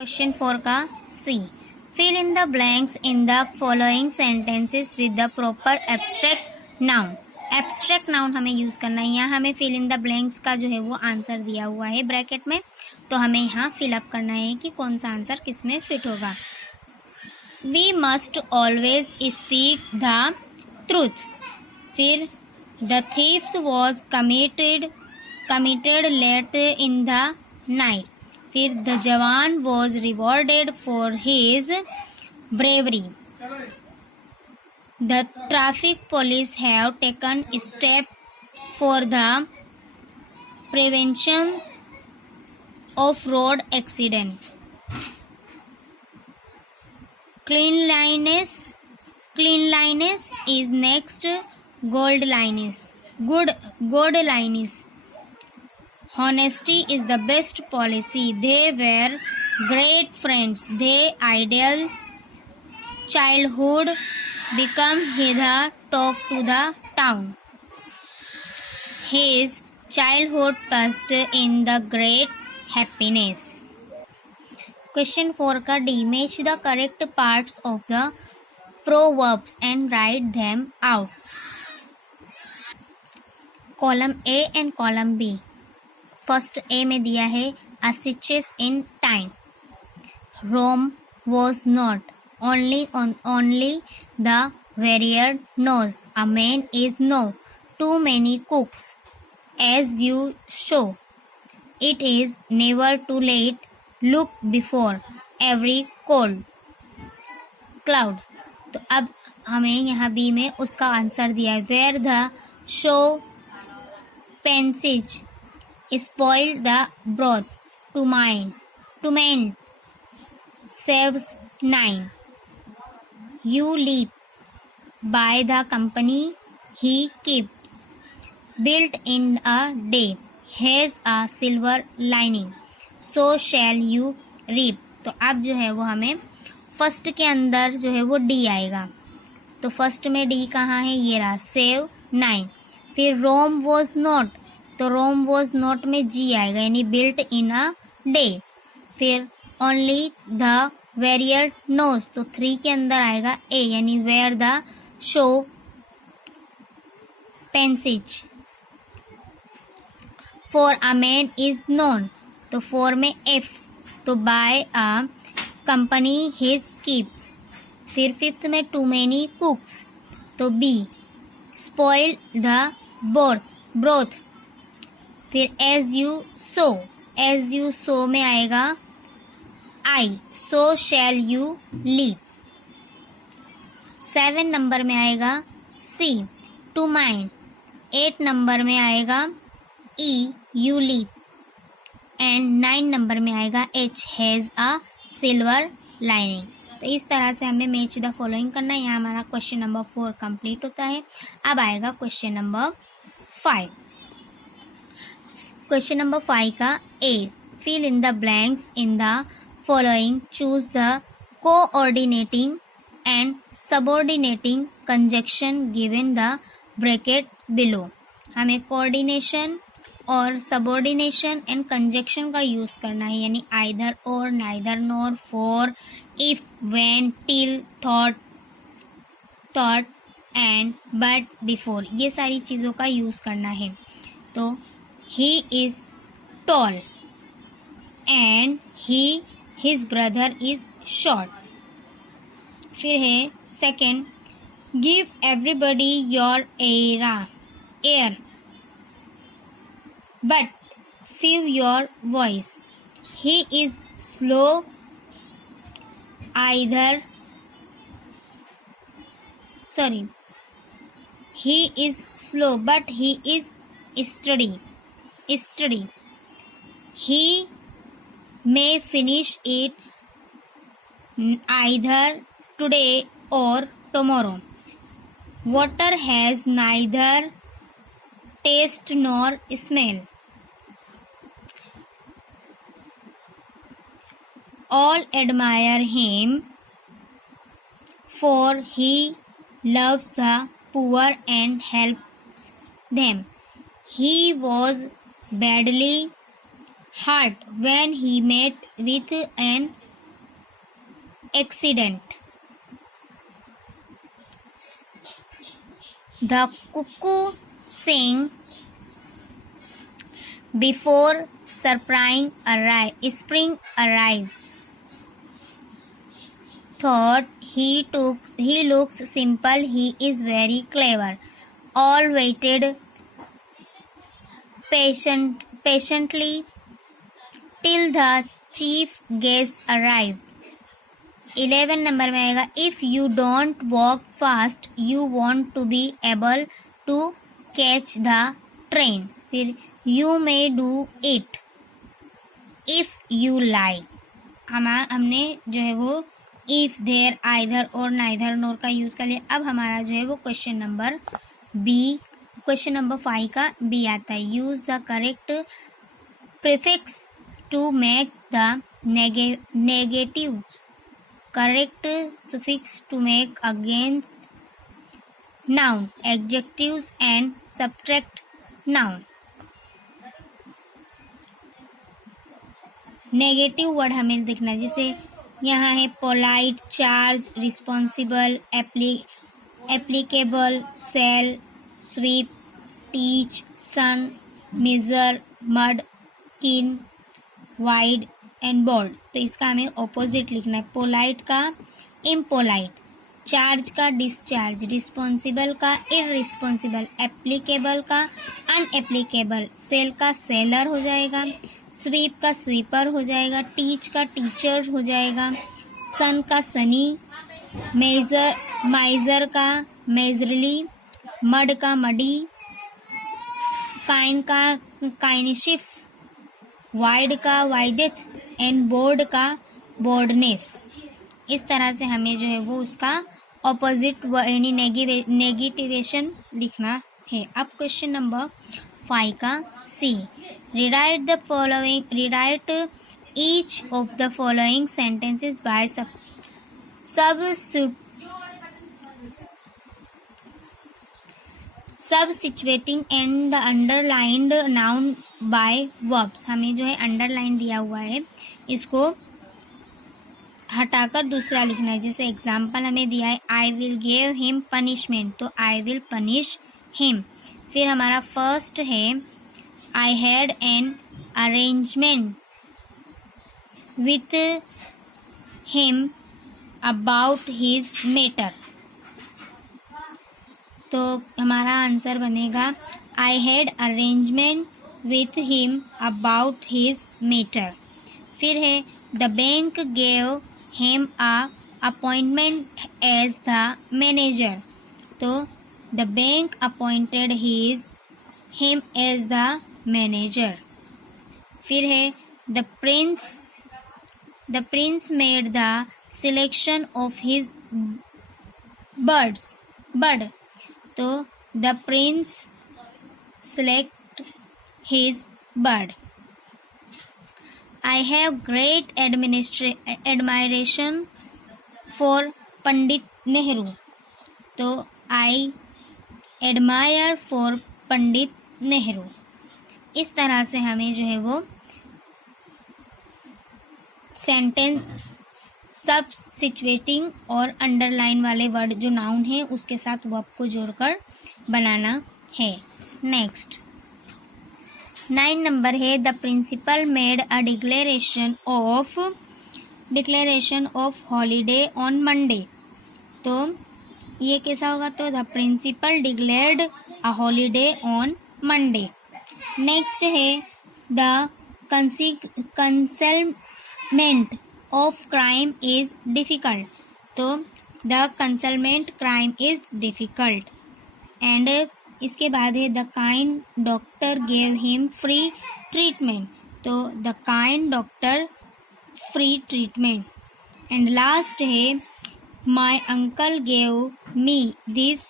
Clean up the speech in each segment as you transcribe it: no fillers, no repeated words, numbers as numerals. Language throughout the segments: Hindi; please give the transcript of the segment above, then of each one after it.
क्वेश्चन 4 का सी। Fill in the blanks in the following sentences with the proper abstract noun. Abstract noun हमें यूज करना है। यहाँ हमें फिल इन द ब्लैंक्स का जो है वो आंसर दिया हुआ है ब्रैकेट में, तो हमें यहाँ फिलअप करना है कि कौन सा आंसर किस में फिट होगा। We must always speak the truth. फिर the thief was committed late in the night. फिर the jawan was rewarded for his bravery. The traffic police have taken step for the prevention of road accident. Cleanliness is next good liness. Honesty is the best policy. They were great friends. Their ideal childhood become the talk to the town. His childhood passed in the great happiness. Question 4 का डी। Match the correct parts of the proverbs and write them out. Column A and column B. First A में दिया है अ सिचेस in time. Rome was not only the wearer knows. A man is know too many cooks as you show. It is never too late look before every cold cloud. तो अब हमें यहाँ बी में उसका आंसर दिया है। Where the shoe pinches spoil the broth to mend saves nine. You leap by the company he keep. Built in a day has a silver lining. So shall you reap. तो अब जो है वो हमें फर्स्ट के अंदर जो है वो डी आएगा। तो फर्स्ट में डी कहाँ है, ये रहा, सेव 9। फिर रोम वॉज नॉट, तो रोम वॉज नॉट में जी आएगा यानी बिल्ट इन अ डे। फिर ओनली द वेरियर नोज, तो 3 के अंदर आएगा ए यानी where the shoe pinches. For a man is known, तो 4 में एफ, तो by a company his keeps. फिर 5th में टू मैनी कुक्स, तो बी स्पॉइल द ब्रोथ। फिर एज यू सो में आएगा I, so shall you leap. 7 number में आएगा सी टू माइंड। 8 नंबर में आएगा E U leap and 9 number में आएगा H has a silver lining. तो इस तरह से हमें मैच द फॉलोइंग करना है। यहाँ हमारा क्वेश्चन नंबर 4 कंप्लीट होता है। अब आएगा क्वेश्चन नंबर 5। क्वेश्चन नंबर 5 का A. Fill in the blanks in the following. Choose the coordinating and subordinating conjunction given the bracket below. हमें कोऑर्डिनेशन और सबऑर्डिनेशन एंड कंजक्शन का यूज करना है यानी either or, neither nor, for, if, when, till, though and but, before, ये सारी चीज़ों का यूज करना है। तो he is tall and his brother is short. फिर है second, give everybody your air but few your voice. He is slow he is slow but he is steady. He may finish it either today or tomorrow. Water has neither taste nor smell. All admire him for he loves the poor and helps them. He was badly hurt when he met with an accident. The cuckoo sang before spring arrives. Thought he looks simple, he is very clever. All waited patiently till the chief guest arrived. 11 number में आएगा, if you don't walk fast you won't to be able to catch the train. फिर you may do it if you like. हमने जो है वो if, there, either और neither nor का यूज कर लिया. अब हमारा जो है वो क्वेश्चन नंबर 5 का बी आता है. Use the correct prefix to make the negative correct suffix to make against noun, adjectives and subtract noun. Negative word हमें देखना है, जैसे यहाँ है polite, charge, responsible, applicable, sell, sweep, teach, sun, major, mud, kin, wide and bold. तो इसका हमें ऑपोजिट लिखना है. पोलाइट का इम्पोलाइट, चार्ज का डिस्चार्ज, रिस्पॉन्सिबल का इररिस्पॉन्सिबल, एप्लीकेबल का अनएप्लीकेबल, सेल का सेलर हो जाएगा, स्वीप का स्वीपर हो जाएगा, टीच का टीचर हो जाएगा, सन का सनी, माइजर का मेजरली, मड का मडी, काइन का काइनिशिफ, वाइड का वाइडेथ एंड बोर्ड का बोर्डनेस. इस तरह से हमें जो है वो उसका ऑपोजिट यानी नेगेटिवेशन लिखना है. अब क्वेश्चन नंबर 5 का C. Rewrite each of the following sentences by substituting and the underlined noun by verbs. हमें जो है अंडरलाइन दिया हुआ है, इसको हटाकर दूसरा लिखना है. जैसे एग्जाम्पल हमें दिया है I will give him punishment, तो आई विल पनिश हिम. फिर हमारा फर्स्ट है I had an arrangement with him about his matter. तो हमारा आंसर बनेगा I had arrangement with him about his matter. फिर है the bank gave him a appointment as the manager, तो the bank appointed him as the manager. फिर है the prince made the selection of his bird, तो the Prince select his bird. I have great admiration for Pandit Nehru, तो I admire for Pandit Nehru. इस तरह से हमें जो है वो सेंटेंस सबसिचुएटिंग और अंडरलाइन वाले वर्ड जो नाउन है उसके साथ वर्ब को जोड़कर बनाना है. नेक्स्ट 9 नंबर है the principal made a declaration of holiday on Monday. तो ये कैसा होगा, तो the principal declared a holiday on Monday. Next है the concealment of crime is difficult, तो the concealment crime is difficult. And इसके बाद है the kind doctor gave him free treatment, तो the kind doctor free treatment. And last है my uncle gave me this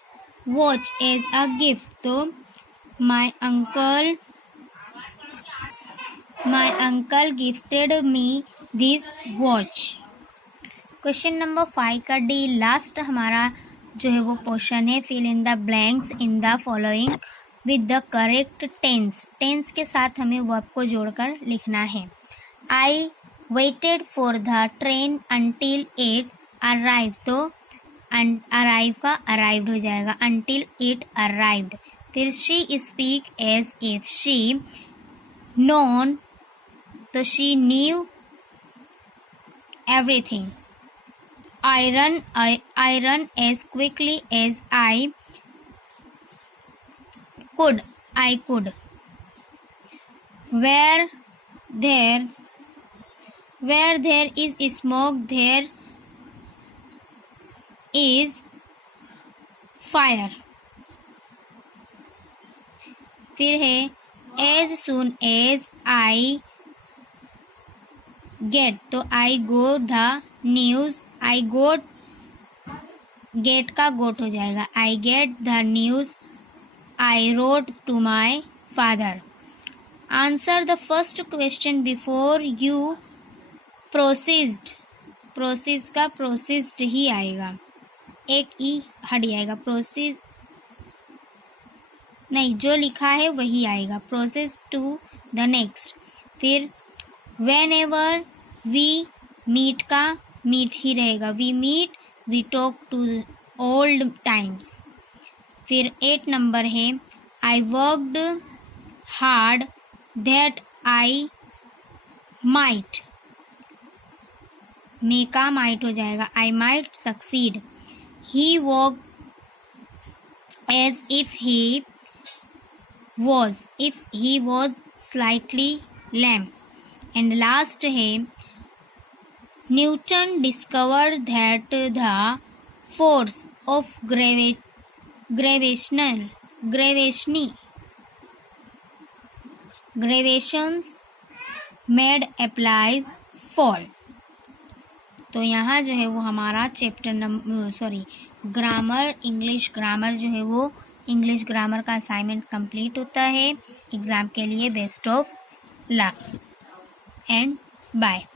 watch as a gift, तो my uncle gifted me this watch. Question number 5 का डी लास्ट हमारा जो है वो पोर्शन है fill in the blanks in the following with the correct tense. Tense के साथ हमें वर्ब को जोड़कर लिखना है. I waited for the train until 8 arrive तो अराइव का अराइव्ड हो जाएगा, until it arrived. फिर she speak as if she known तो she knew everything. I run as quickly as I could. Where there is smoke, there is fire. फिर है as soon as I get तो I got the news. I got get का got हो जाएगा. I get the news. I wrote to my father. Answer the first question before you proceed. Proceed का proceed ही आएगा, एक ई हट जाएगा. Proceed नहीं, जो लिखा है वही आएगा. Proceed to the next. फिर whenever we meet का meet ही रहेगा. We meet, we talk to old times. फिर 8 नंबर है I worked hard that I might. मे का might हो जाएगा. I might succeed. He walked as if he was slightly lame. And last है Newton discovered that the force of gravitation made applies fall. तो यहाँ जो है वो हमारा चैप्टर ग्रामर, इंग्लिश ग्रामर जो है वो इंग्लिश ग्रामर का असाइनमेंट कंप्लीट होता है. एग्ज़ाम के लिए best of luck and bye.